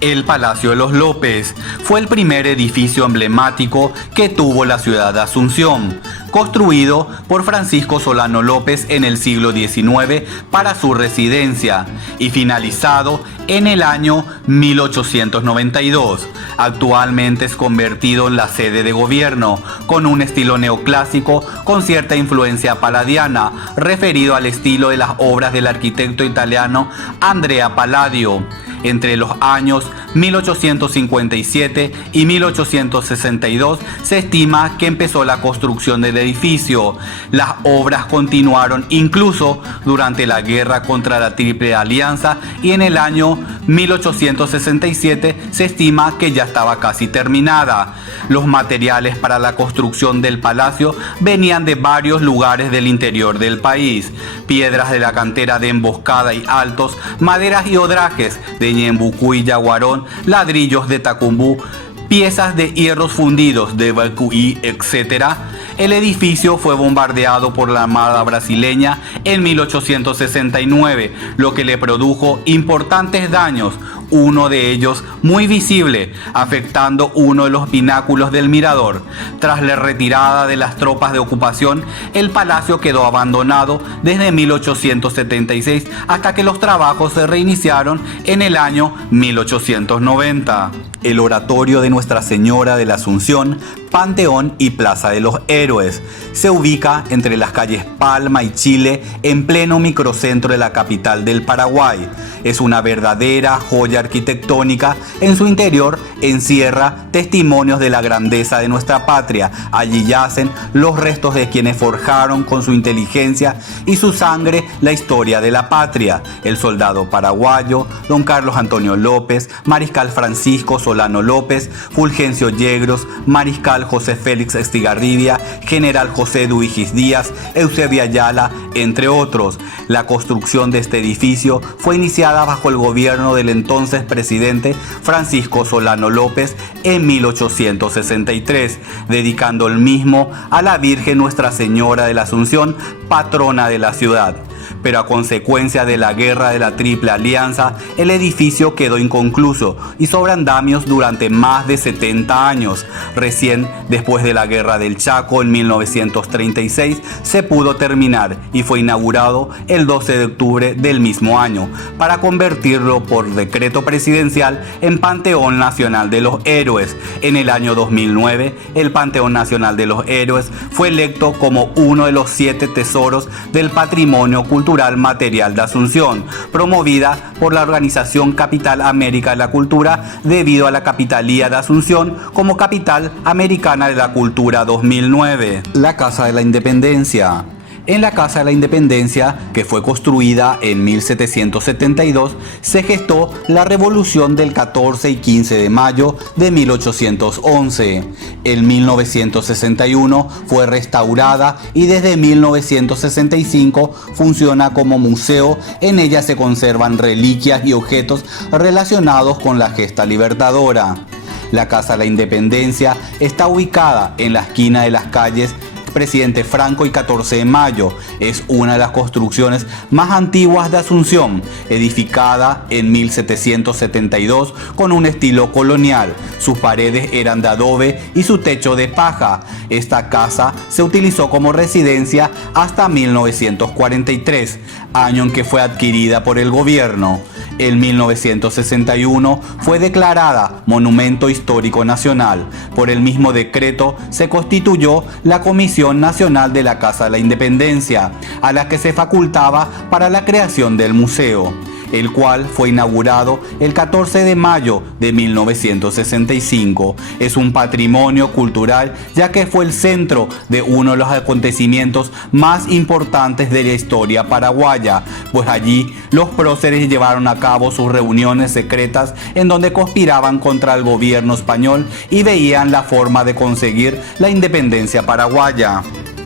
El Palacio de los López fue el primer edificio emblemático que tuvo la ciudad de Asunción, construido por Francisco Solano López en el siglo XIX para su residencia y finalizado en el año 1892. Actualmente es convertido en la sede de gobierno, con un estilo neoclásico con cierta influencia palladiana, referido al estilo de las obras del arquitecto italiano Andrea Palladio. Entre los años 1857 y 1862 se estima que empezó la construcción del edificio. Las obras continuaron incluso durante la guerra contra la Triple Alianza y en el año 1867 se estima que ya estaba casi terminada. Los materiales para la construcción del palacio venían de varios lugares del interior del país: piedras de la cantera de Emboscada y Altos, maderas y odrajes de Ñembucú y Yaguarón, ladrillos de Tacumbú, piezas de hierros fundidos de Valcuí, etc. El edificio fue bombardeado por la Armada brasileña en 1869, lo que le produjo importantes daños, uno de ellos muy visible, afectando uno de los pináculos del mirador. Tras la retirada de las tropas de ocupación, el palacio quedó abandonado desde 1876 hasta que los trabajos se reiniciaron en el año 1890. El oratorio de Nuestra Señora de la Asunción, Panteón y Plaza de los Héroes se ubica entre las calles Palma y Chile, en pleno microcentro de la capital del Paraguay. Es una verdadera joya arquitectónica. En su interior encierra testimonios de la grandeza de nuestra patria. Allí yacen los restos de quienes forjaron con su inteligencia y su sangre la historia de la patria: el soldado paraguayo don Carlos Antonio López, mariscal Francisco Solano López, Fulgencio Yegros, mariscal José Félix Estigarribia, general José Duigis Díaz, Eusebio Ayala, entre otros. La construcción de este edificio fue iniciada bajo el gobierno del entonces presidente Francisco Solano López en 1863, dedicando el mismo a la Virgen Nuestra Señora de la Asunción, patrona de la ciudad. Pero a consecuencia de la guerra de la Triple Alianza, el edificio quedó inconcluso y sobre andamios durante más de 70 años. Recién después de la Guerra del Chaco en 1936 se pudo terminar y fue inaugurado el 12 de octubre del mismo año para convertirlo por decreto presidencial en Panteón Nacional de los Héroes. En el año 2009, el Panteón Nacional de los Héroes fue electo como uno de los 7 tesoros del patrimonio cultural material de Asunción, promovida por la organización Capital América de la Cultura, debido a la capitalía de Asunción como Capital Americana de la Cultura 2009. La Casa de la Independencia. En la Casa de la Independencia, que fue construida en 1772, se gestó la Revolución del 14 y 15 de mayo de 1811. En 1961 fue restaurada y desde 1965 funciona como museo. En ella se conservan reliquias y objetos relacionados con la gesta libertadora. La Casa de la Independencia está ubicada en la esquina de las calles Presidente Franco y 14 de Mayo. Es una de las construcciones más antiguas de Asunción, edificada en 1772 con un estilo colonial. Sus paredes eran de adobe y su techo de paja. Esta casa se utilizó como residencia hasta 1943, año en que fue adquirida por el gobierno. En 1961 fue declarada Monumento Histórico Nacional. Por el mismo decreto se constituyó la Comisión Nacional de la Casa de la Independencia, a la que se facultaba para la creación del museo, el cual fue inaugurado el 14 de mayo de 1965. Es un patrimonio cultural, ya que fue el centro de uno de los acontecimientos más importantes de la historia paraguaya, pues allí los próceres llevaron a cabo sus reuniones secretas en donde conspiraban contra el gobierno español y veían la forma de conseguir la independencia paraguaya.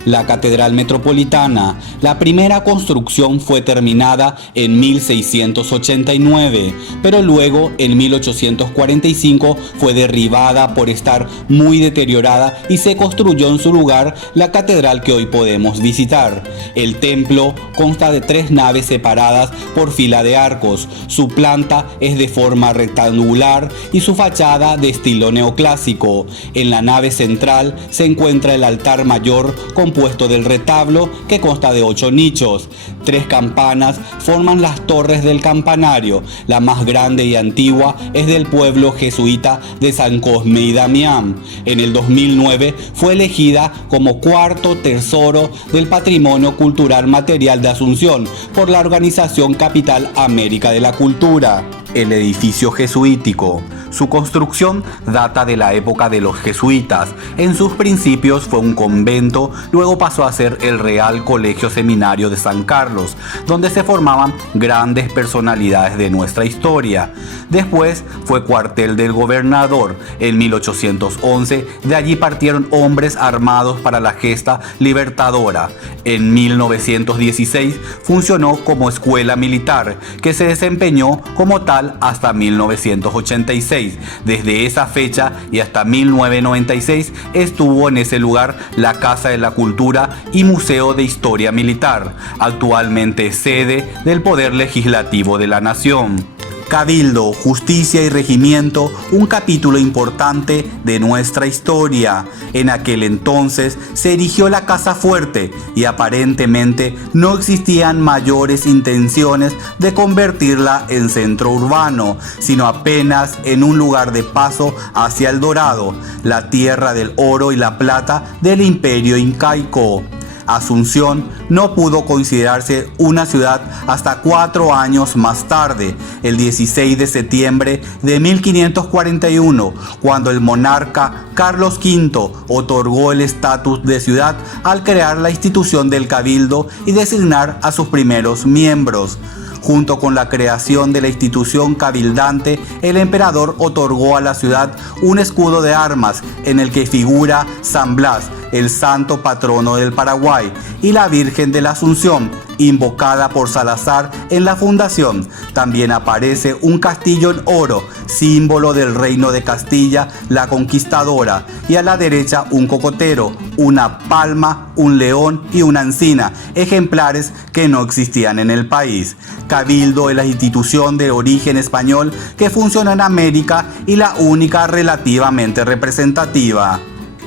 La Catedral Metropolitana. La primera construcción fue terminada en 1689, pero luego en 1845 fue derribada por estar muy deteriorada y se construyó en su lugar la catedral que hoy podemos visitar. El templo consta de 3 naves separadas por fila de arcos. Su planta es de forma rectangular y su fachada de estilo neoclásico. En la nave central se encuentra el altar mayor compuesto del retablo, que consta de 8 nichos. 3 campanas forman las torres del campanario. La más grande y antigua es del pueblo jesuita de San Cosme y Damián. En el 2009 fue elegida como cuarto tesoro del Patrimonio Cultural Material de Asunción por la organización Capital América de la Cultura. El edificio jesuítico. Su construcción data de la época de los jesuitas. En sus principios fue un convento, luego pasó a ser el Real Colegio Seminario de San Carlos, donde se formaban grandes personalidades de nuestra historia. Después fue cuartel del gobernador. En 1811 de allí partieron hombres armados para la gesta libertadora. En 1916 funcionó como escuela militar, que se desempeñó como tal hasta 1986. Desde esa fecha y hasta 1996 estuvo en ese lugar la Casa de la Cultura y Museo de Historia Militar, actualmente sede del Poder Legislativo de la Nación. Cabildo, justicia y regimiento, un capítulo importante de nuestra historia. En aquel entonces se erigió la Casa Fuerte y aparentemente no existían mayores intenciones de convertirla en centro urbano, sino apenas en un lugar de paso hacia El Dorado, la tierra del oro y la plata del Imperio Incaico. Asunción no pudo considerarse una ciudad hasta 4 años más tarde, el 16 de septiembre de 1541, cuando el monarca Carlos V otorgó el estatus de ciudad al crear la institución del Cabildo y designar a sus primeros miembros. Junto con la creación de la institución cabildante, el emperador otorgó a la ciudad un escudo de armas en el que figura San Blas, el santo patrono del Paraguay, y la Virgen de la Asunción, invocada por Salazar en la fundación. También aparece un castillo en oro, símbolo del reino de Castilla la Conquistadora, y a la derecha un cocotero, una palma, un león y una encina, ejemplares que no existían en el país. Cabildo es la institución de origen español que funciona en América y la única relativamente representativa.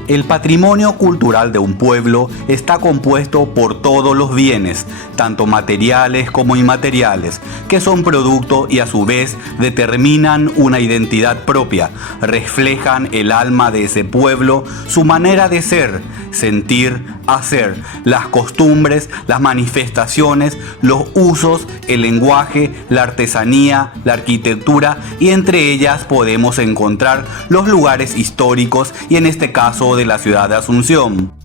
El patrimonio cultural de un pueblo está compuesto por todos los bienes, tanto materiales como inmateriales, que son producto y a su vez determinan una identidad propia, reflejan el alma de ese pueblo, su manera de ser, sentir, hacer, las costumbres, las manifestaciones, los usos, el lenguaje, la artesanía, la arquitectura, y entre ellas podemos encontrar los lugares históricos y en este caso de la ciudad de Asunción.